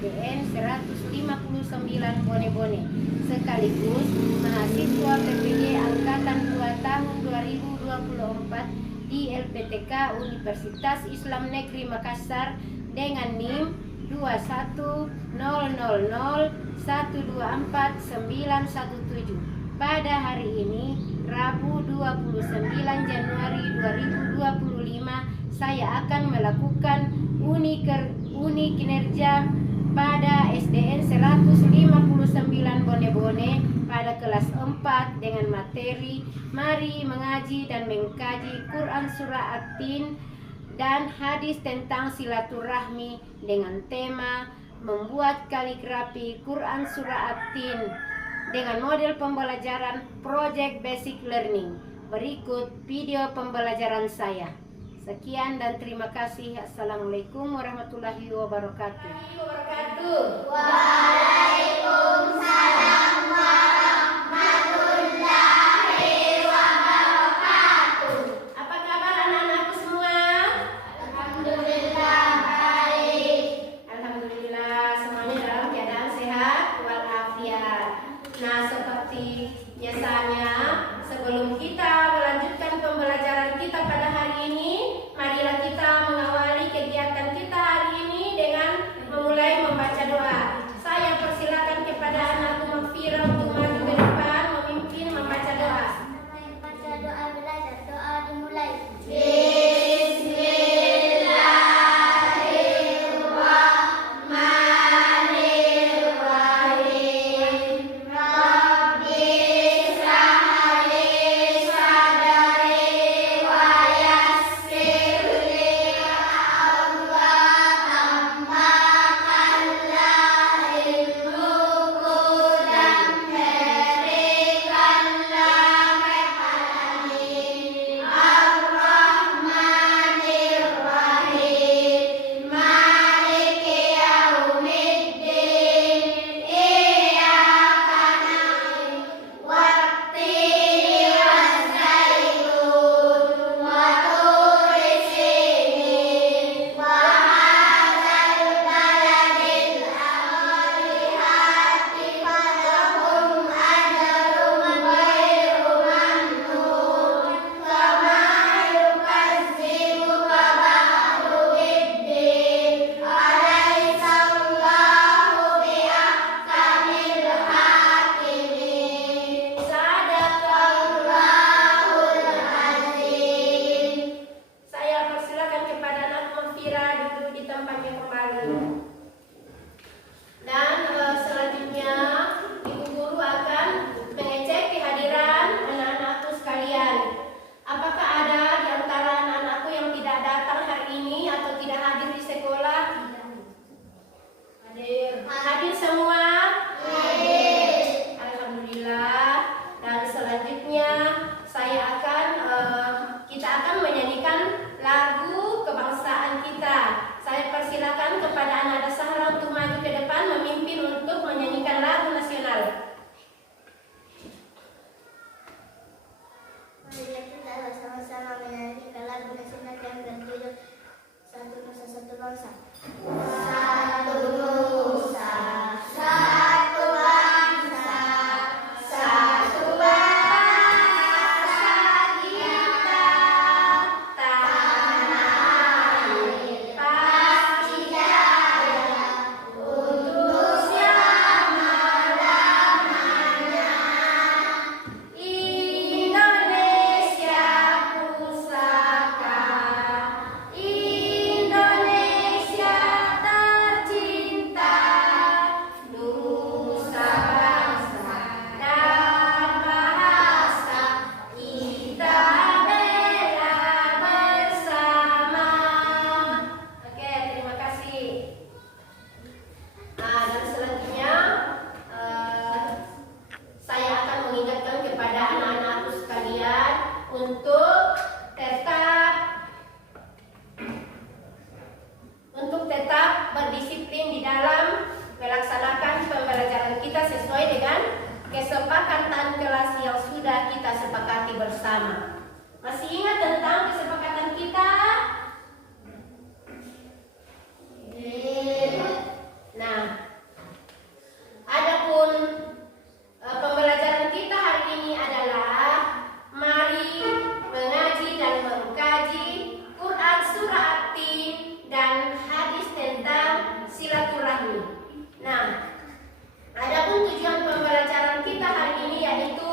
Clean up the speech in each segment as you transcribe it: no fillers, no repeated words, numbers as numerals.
SDN 159 Bone-Bone, sekaligus mahasiswa PPG Angkatan 2 tahun 2024 di LPTK Universitas Islam Negeri Makassar dengan NIM 21000124917. Pada hari ini, Rabu 29 Januari 2025, saya akan melakukan uni kinerja pada SDN 159 Bone-Bone pada kelas 4 dengan materi Mari Mengaji dan Mengkaji Quran Surah At-Tin dan hadis tentang silaturahmi dengan tema membuat kaligrafi Quran Surah At-Tin dengan model pembelajaran Project Basic Learning. Berikut video pembelajaran saya. Sekian dan terima kasih. Assalamualaikum warahmatullahi wabarakatuh. Waalaikumsalam warahmatullahi wabarakatuh. Apa kabar anak-anakku semua? Alhamdulillah baik. Alhamdulillah semuanya dalam keadaan sehat walafiat. Nah, seperti biasanya sebelum kita melanjutkan pembelajaran kita pada hari ini, marilah kita mengawali kegiatan kita hari ini dengan memulai membaca doa. Saya persilakan kepada anakku Makfira untuk maju ke depan memimpin membaca doa. Baca doa belajar, doa dimulai. Hadir semua? Alhamdulillah. Dan selanjutnya kita akan menyanyikan lagu kebangsaan kita. Saya persilakan kepada Ananda Sahra untuk maju ke depan memimpin untuk menyanyikan lagu nasional. Marilah kita bersama-sama menyanyikan lagu nasional yang berjudul Satu Nusa Satu Bangsa. Satu Nusa, satu bangsa, satu bahasa kita, tanah air pasti jaya untuk selama-lamanya. Indonesia pusaka, Indonesia tercinta, nusa bangsa dan bahasa kita bela bersama. Oke, terima kasih. Nah, dan selanjutnya saya akan mengingatkan kepada anak-anakku sekalian untuk tetap berdisiplin di dalam melaksanakan pembelajaran kita sesuai dengan kesepakatan kelas yang sudah kita sepakati bersama. Masih ingat tentang kesepakatan kita? Nah, silaturahmi. Nah, adapun tujuan pembelajaran kita hari ini yaitu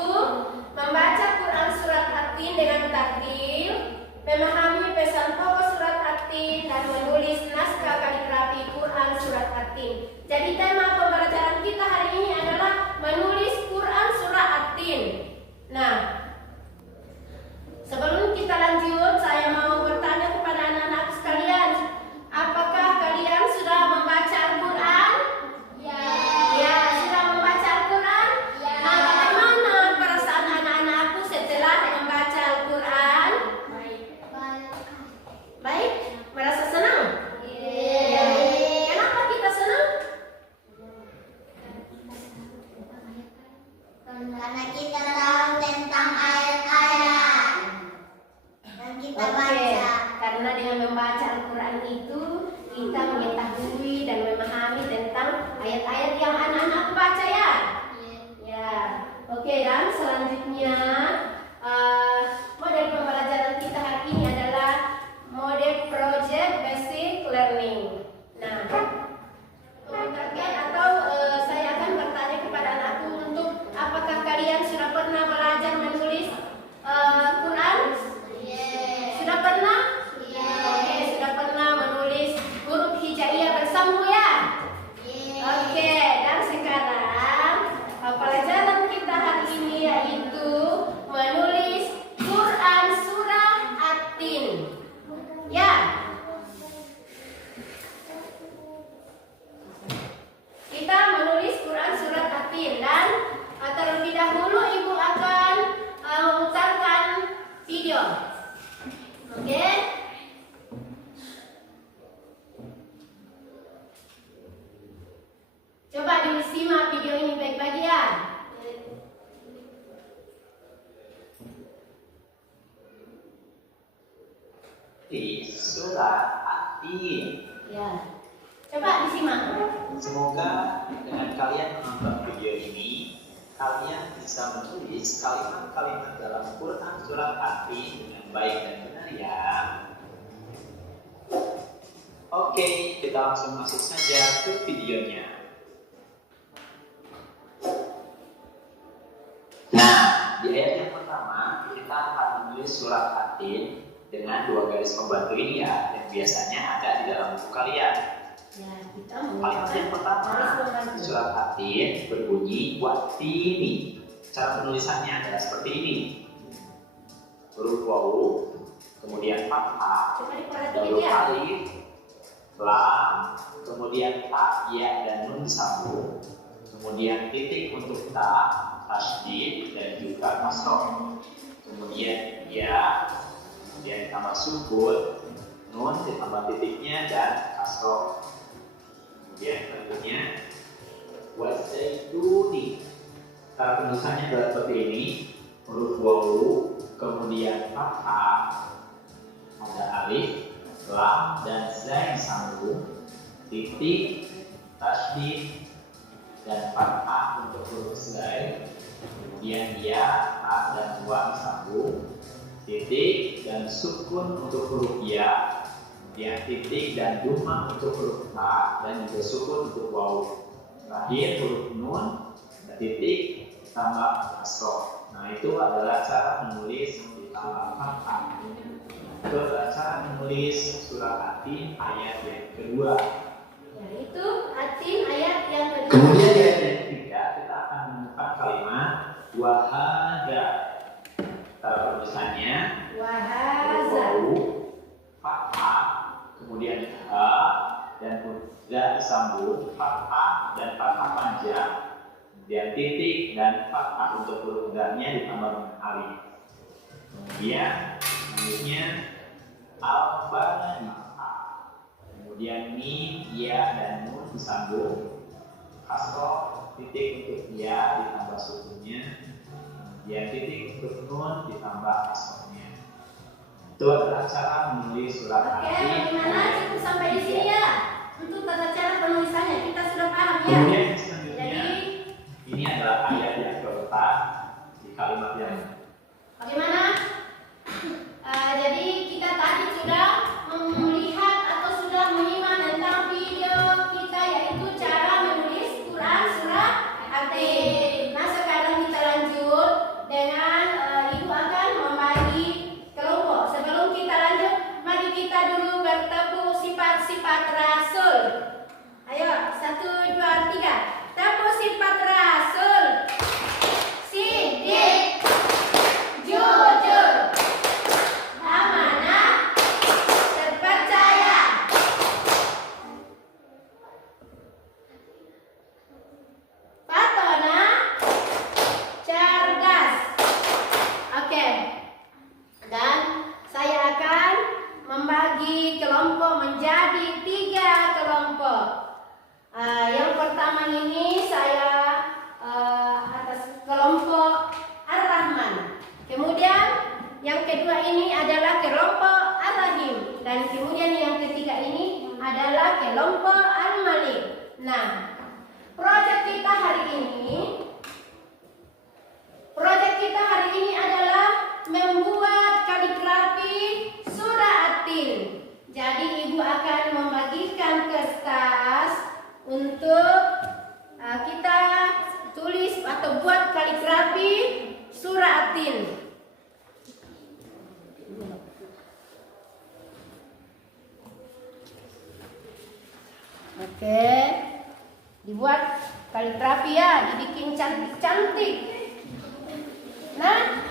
membaca Quran surat At-Tin dengan tartil, memahami pesan pokok surat At-Tin, dan menulis naskah kaligrafi Quran surat At-Tin. Jadi tema pembelajaran kita hari ini adalah menulis Quran surat At-Tin. Nah, sebelum kita lanjut, saya mau bertanya kepada anak-anak sekalian, apakah kalian sudah membaca Al-Quran? Ya, sudah membaca Al-Quran? Nah, bagaimana perasaan anak-anakku setelah membaca Al-Quran? Baik, merasa senang? Ya. Kenapa kita senang? Karena kita tahu tentang ayat-ayat yang kita baca. Karena dengan membaca Al-Quran itu kita mengetahui dan memahami tentang ayat-ayat yang anak-anak baca ya. Ya, oke, dan selanjutnya model pembelajaran kita hari ini adalah model project basic learning. Nah, target atau saya akan bertanya kepada anakku untuk apakah kalian sudah pernah belajar menulis Quran? Sudah pernah? Oke, sudah pernah menulis huruf hijaiyah bersambung ya? Oke, dan sekarang pelajaran kita hari ini yaitu menulis Quran surah At-Tin. Ya. Kita menulis Quran surat At-Tin dan terlebih dahulu Ibu akan memutarkan video. Oke? Coba disimak video ini baik-baik ya. Di surat At-Tin. Ya. Coba disimak. Semoga dengan kalian menonton video ini, kalian bisa menulis kalimat-kalimat dalam Quran surat At-Tin dengan baik dan benar ya. Oke, kita langsung masuk saja ke videonya. Nah, di ayat yang pertama kita akan menulis surat At-Tin dengan dua garis pembantu ini ya, yang biasanya ada di dalam buku kalian. Ya, kita Kalimat yang pertama, surat At-Tin berbunyi Wat-Tini. Cara penulisannya adalah seperti ini. Huruf wawu, kemudian fathah, Coba diperhatikan lalu ya. alif, lam, kemudian ta, ya, dan nun disambung. Kemudian titik untuk ta, tasydid, dan juga kasroh. Kemudian ya, kemudian ditambah sukun, nun ditambah titiknya, dan kasroh. Kemudian tentunya Wazaituni. Cara penulisannya adalah seperti ini. Huruf wawu, kemudian fathah, ada alif, lam, dan zai disambung, titik, tasydid, dan fathah untuk huruf zai. Kemudian ya, ta, dan wa disambung, titik, dan sukun untuk huruf ya. Kemudian titik dan duma untuk huruf ta, dan juga sukun untuk wawu. Terakhir huruf nun, titik, tambah kasroh. Nah, itu adalah cara menulis ditambah fathah. Itu adalah cara menulis surat At-Tin ayat yang kedua. Yaitu At-Tin ayat yang kedua. Kemudian di ayat yang ketiga kita akan menemukan kalimat wahada. Cara penulisannya Wahaza. wawu, fathah, kemudian ha, dan tidak disambung, fathah dan fathah panjang, kemudian titik dan fathah untuk huruf darnya ditambah dengan alif. Kemudian selanjutnya al-baladi, kemudian mim, ya, dan nun disambung, kasroh, titik untuk ya ditambah sukunnya, kemudian titik untuk nun ditambah kasrohnya. Itu adalah cara menulis surat Oke, At-Tin. bagaimana? Cukup sampai di sini ya. Untuk tata cara penulisannya kita sudah paham ya. Kemudian selanjutnya Jadi ini adalah ayat yang keempat di kalimat yang bagaimana? Jadi kita tadi sudah melihat atau sudah menyimak tentang video kita Oke, dibuat kaligrafi ya, dibikin cantik-cantik. Nah,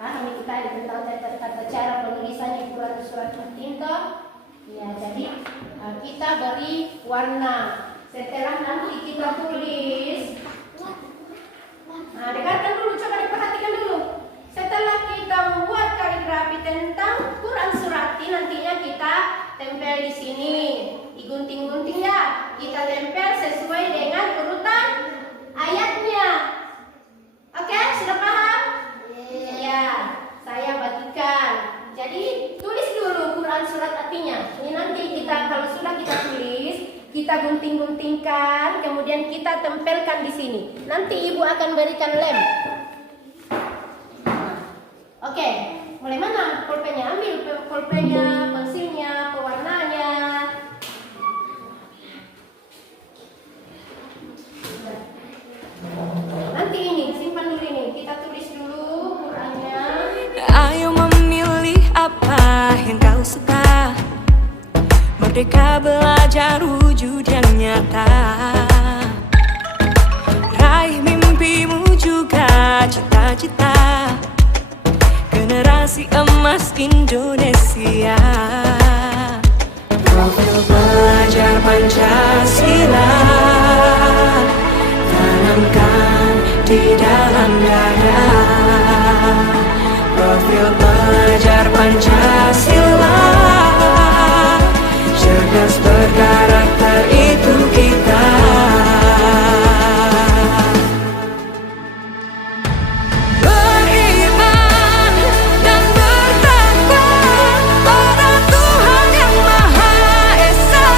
kami kita diberitahu tata cara penulisannya di surat tinta. Ya, jadi kita beri warna. Setelah nanti kita tulis, nah dengarkan dulu, coba diperhatikan dulu. Setelah kita membuat kaligrafi tentang Quran surati, nantinya kita tempel di sini, digunting-gunting ya. Kita tempel sesuai dengan urutan ayatnya. Oke, sudah paham? Ya, saya bagikan. Jadi tulis dulu Quran surat artinya. Ini nanti kita kalau sudah kita tulis, kita gunting-guntingkan, kemudian kita tempelkan di sini. Nanti ibu akan berikan lem. Oke, mulai mana? Pulpennya ambil, pulpennya, pensilnya, pewarnanya. Nanti ini simpan dulu ini. Kita tulis dulu Qurannya. Ayo memilih apa yang kau suka. Merdeka belajar wujud yang nyata. Raih mimpimu juga cita-cita. Generasi emas Indonesia. Profil belajar Pancasila tanamkan di dalam dada. Profil belajar Pancasila, cerdas berkarakter itu kita. Beriman dan bertakwa pada Tuhan yang Maha Esa.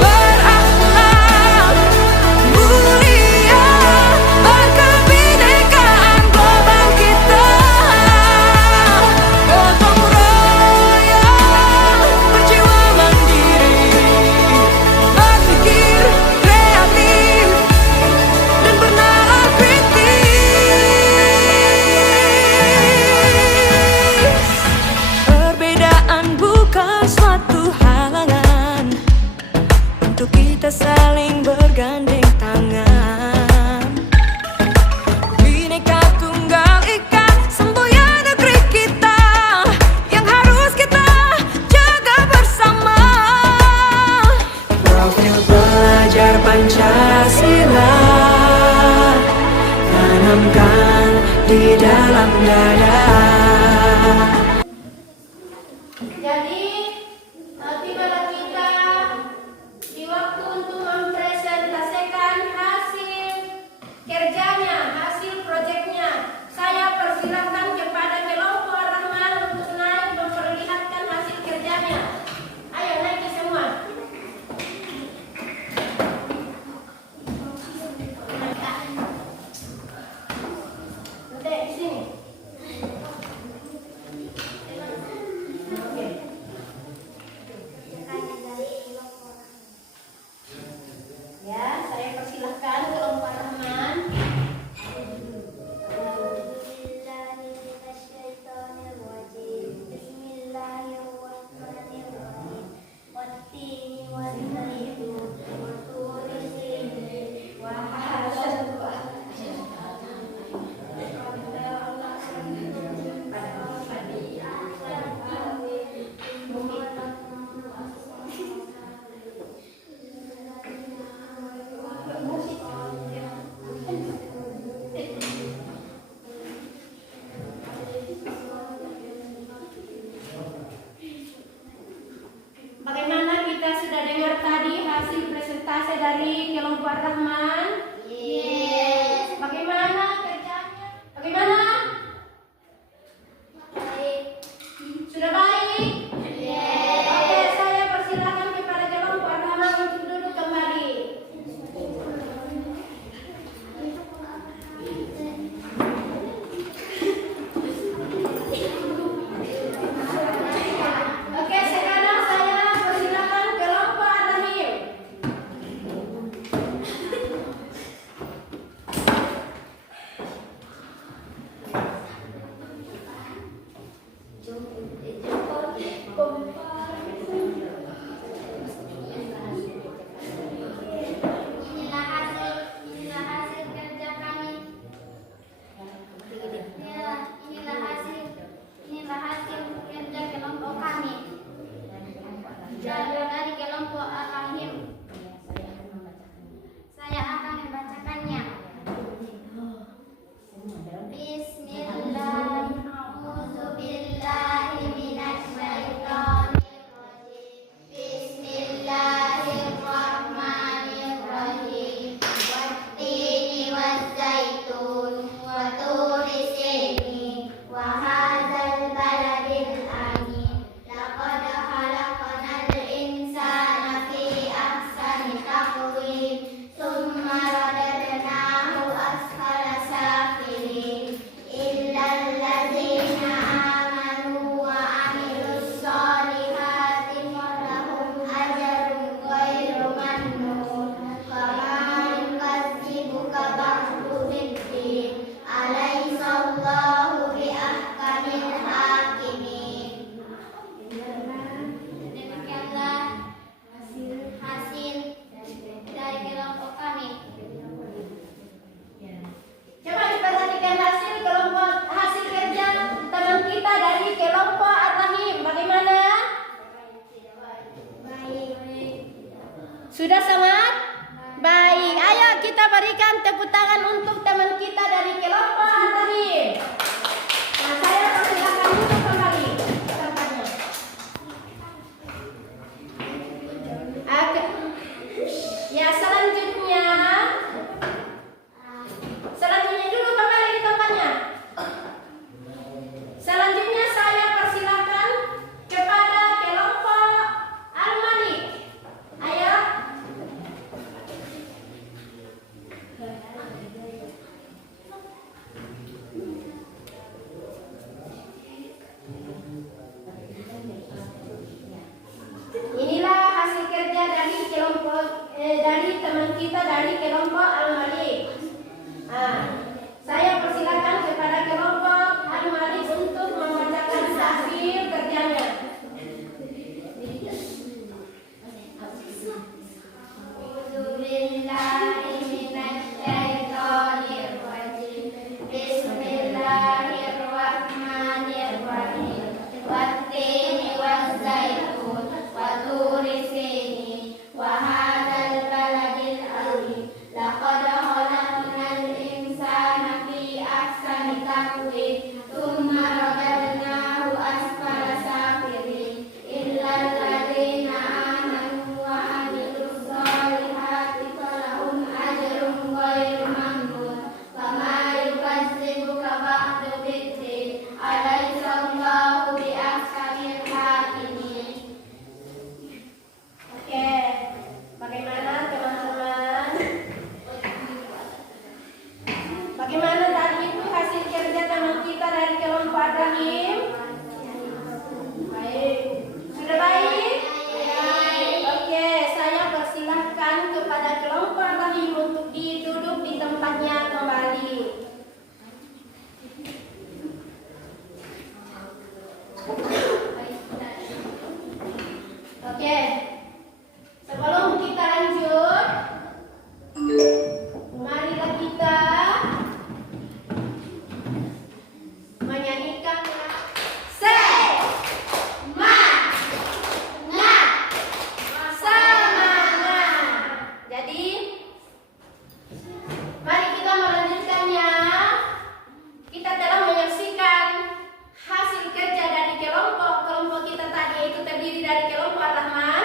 Berakhlak mulia, berkebinekaan global kita. Gotong royong, berjiwa mandiri, berpikir kreatif dan bernalar kritis. Perbedaan bukan suatu halangan untuk kita saling bergandeng tangan. Bhinneka Tunggal Ika, semboyan negeri kita yang harus kita jaga bersama. Profil belajar Pancasila tanamkan di dalam dada. Jadi tibalah kita di waktu untuk mempresentasikan hasil kerjanya, hasil proyeknya. Saya persilahkan kepada kelompok Ar-Rahman untuk naik memperlihatkan hasil kerjanya. Ayo naik semua. Oke, di sini. Oke. Ya, saya persilahkan kelompok Ar-Rahman. Bagaimana kita sudah dengar tadi hasil presentasi dari kelompok Ar-Rahman? Yes. Bagaimana kerjanya? Bagaimana? Baik. Sudah baik? Yes. Oke, saya persilakan kepada kelompok Ar-Rahman untuk duduk kembali. Oke, sekarang saya persilakan kelompok Ar-Rahim. Sudah sangat baik. Ayo kita berikan tepuk tangan untuk teman kita dari kelompok Al-Rahim. Nah, saya persilakan duduk kembali ke tempatnya. Ya, selanjutnya dulu kembali di tempatnya. Selanjutnya saya persilakan kepada kelompok Al-Malik. Ayo. Inilah hasil kerja dari dari teman kita dari kelompok Al-Malik. Saya persilakan kepada kelompok Al-Malik untuk membacakan hasil kerjanya. Bismillahirrahmanirrahim. Wattini wazzaitun wa turi sinin wa hadzal baladil azim. Laqad khalaqnal insana fi ahsani taqwim. Tsumma radadnahu asfala safilin. Illal ladzina amanu wa amilus solihati falahum ajrun ghairu mamnun. Fama yukazzibuka ba'du biddin. Alaysa Allahu bi ahkamil hakimin. Oke, bagaimana teman-teman? Bagaimana tadi itu hasil kerja teman kita dari kelompok Al-Rahim? Baik, sudah baik? Oke, saya persilahkan kepada kelompok Al-Rahim untuk duduk di tempatnya kembali. Oke, sebelum kita lanjut, marilah kita menyanyikan semangat. Jadi, mari kita melanjutkannya. Kita telah menyaksikan hasil kerja dari kelompok kita tadi, yaitu terdiri dari kelompok Rahman,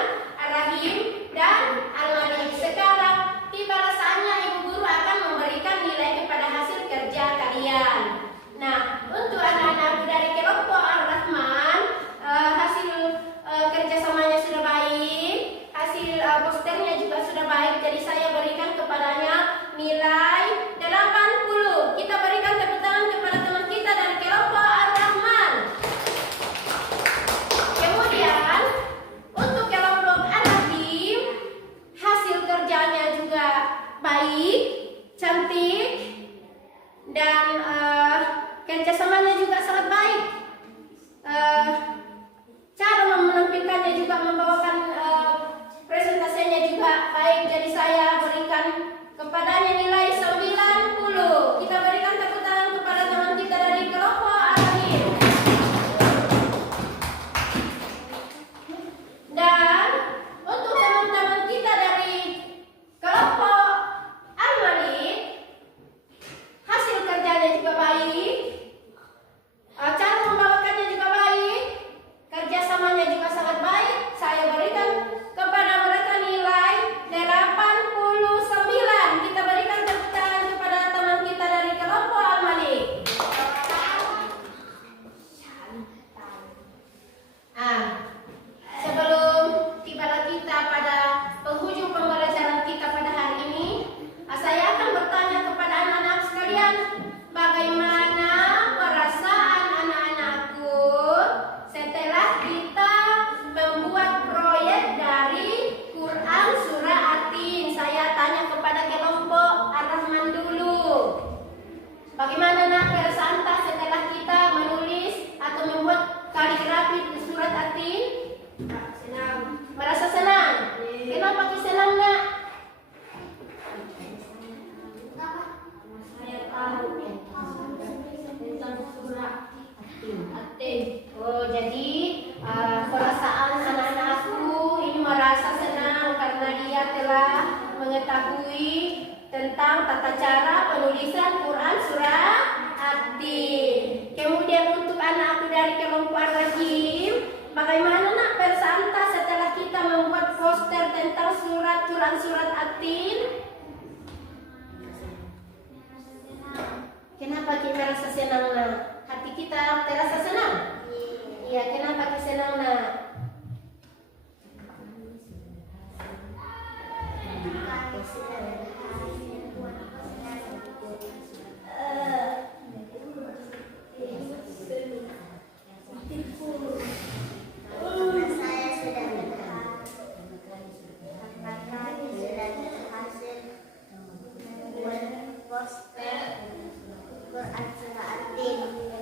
mengetahui tentang tata cara penulisan Quran surah At-Tin. Kemudian untuk anakku dari kelompok Ar-Rajim, bagaimana nak bersanta setelah kita membuat poster tentang surat Quran surat At-Tin? Kenapa kita merasa senang nak? Hati kita terasa senang? Iya, kenapa kita senang nak?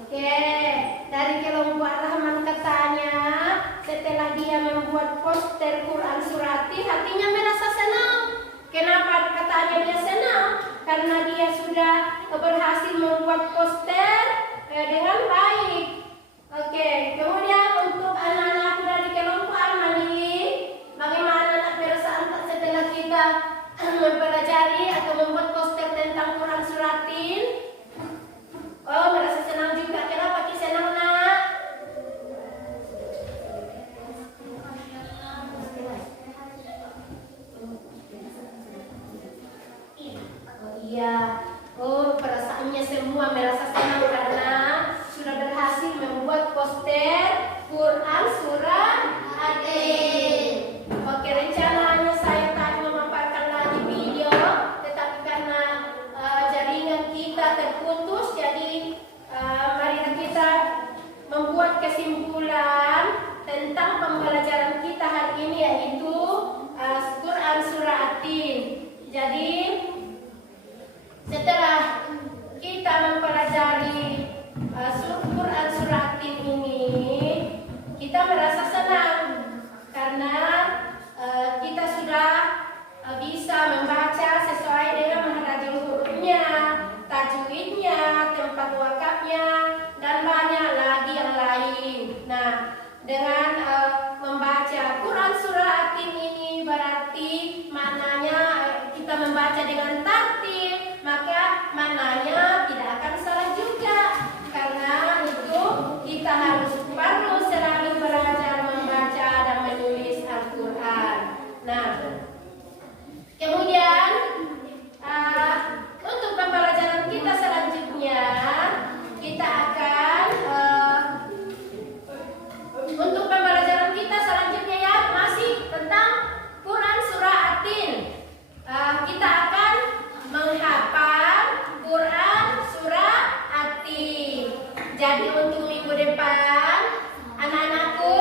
Oke, dari kelompok Ar-Rahman katanya setelah dia membuat poster Quran surah At-Tin, hatinya merasa senang. Kenapa katanya dia senang? Karena dia sudah berhasil membuat poster dengan baik. Oke, kemudian untuk anak-anak dari kelompok Al-Mani, bagaimana nak perasaan setelah kita mempelajari atau membuat poster tentang Quran surah At-Tin? Oh, merasa senang juga. Kenapa kita senang nak? Oh iya. Oh, perasaannya semua merasa senang karena sudah berhasil membuat poster Quran surah At-Tin. Oke, rencananya saya tadi memaparkan lagi video, tetapi karena jaringan kita terputus, jadi marilah kita membuat kesimpulan tentang pembelajaran kita hari ini, yaitu Quran surah At-Tin. Jadi setelah kita mempelajari Quran surah At-Tin ini, kita merasa senang karena kita sudah bisa membaca sesuai dengan mengharaji hurufnya, tajwidnya, tempat wakafnya, dan banyak lagi yang lain. Nah, dengan membaca Quran surah At-Tin ini berarti maknanya kita membaca dengan tartil, maka maknanya tidak akan salah juga. Karena itu kita harus perlu selalu belajar membaca dan menulis Al-Quran. Nah, kemudian untuk pembelajaran kita selanjutnya, kita akan untuk pembelajaran kita selanjutnya ya masih tentang Quran surah At-Tin. Kita akan menghafal Quran surah At-Tin. Jadi untuk minggu depan, anak-anakku,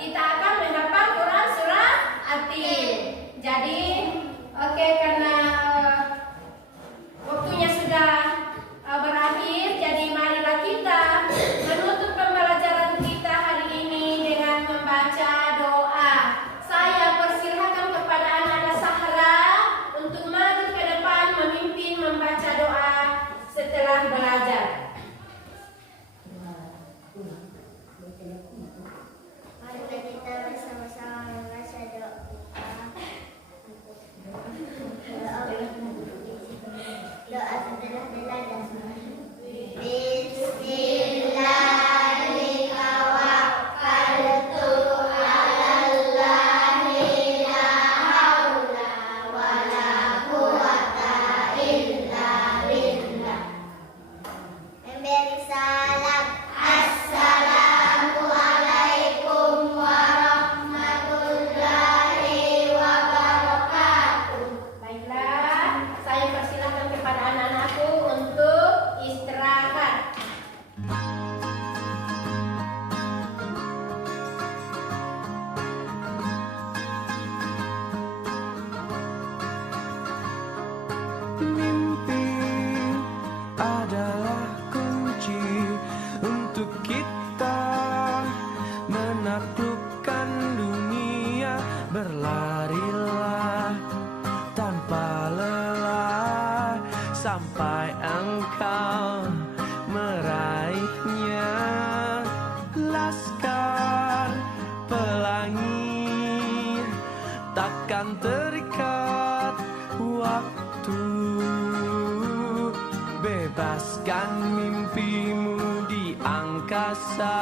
kita akan menghafal Quran surah At-Tin. Jadi, oke, karena waktunya sudah berakhir, jadi marilah kita menutup pembelajaran kita hari ini dengan membaca doa. Saya persilahkan kepada anak-anak Sahra untuk maju ke depan memimpin membaca doa setelah belajar. Mari kita bersama angkasa,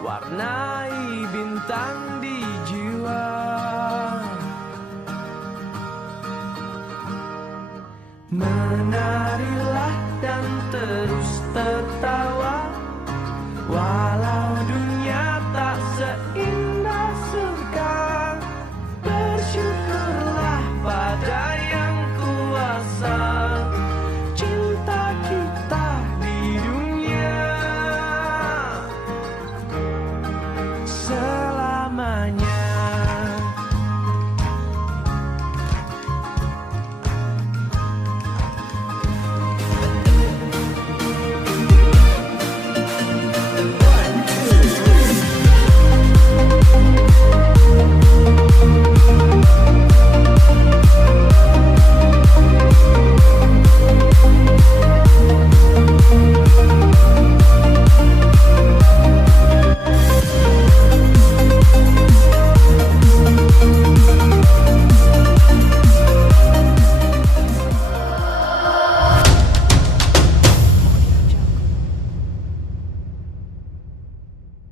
warnai bintang di jiwa. Menarilah dan terus tertawa, walau